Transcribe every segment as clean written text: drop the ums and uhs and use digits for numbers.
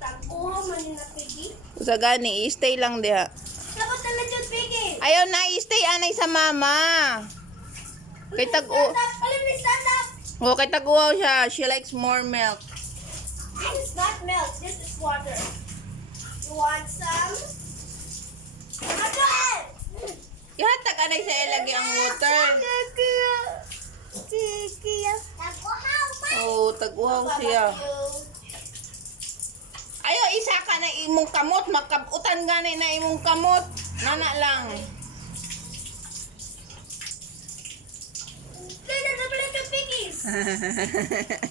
Taguha man ni na pigi. Usa gani, stay lang diha. Dapat na jud pigi. Ayaw na, stay anay sa mama. Kay tag-o. Alam ni stand up. Oh, kay tag-uaw siya. She likes more milk. This is not milk. This is water. You want some? Ano? Ihatag anay sa ilagi ang water. Oh, tag-uhaw siya. Ayaw, isa ka na imong kamot. Makabutan gani na imong kamot. Nana lang.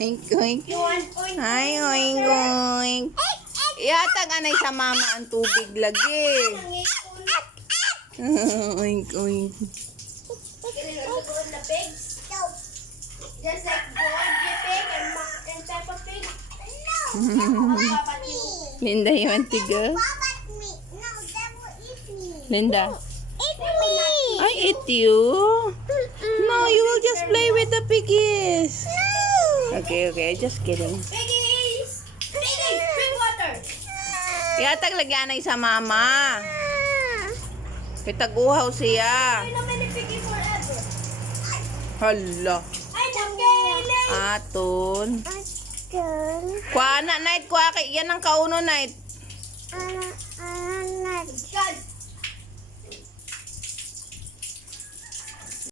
Oink, oink. You want oink? Ay, oink, oink. Ihatag anay sa mama ang tubig lagi. Oink, oink. The pigs? Just like Georgia pig and Peppa pig? No. Papa pig. Linda, you want to go? Linda. I eat you. No, you will just play with the piggies. Okay, okay. Just kidding. Piggies! Piggies! Drink water! Ihatag lagi anay sa mama. Kitaguhaw siya. I know many piggies forever. Hala. Ay, nakiling! Aton. Kuha na, Night. Kuha kay. Yan ang kauno, Night.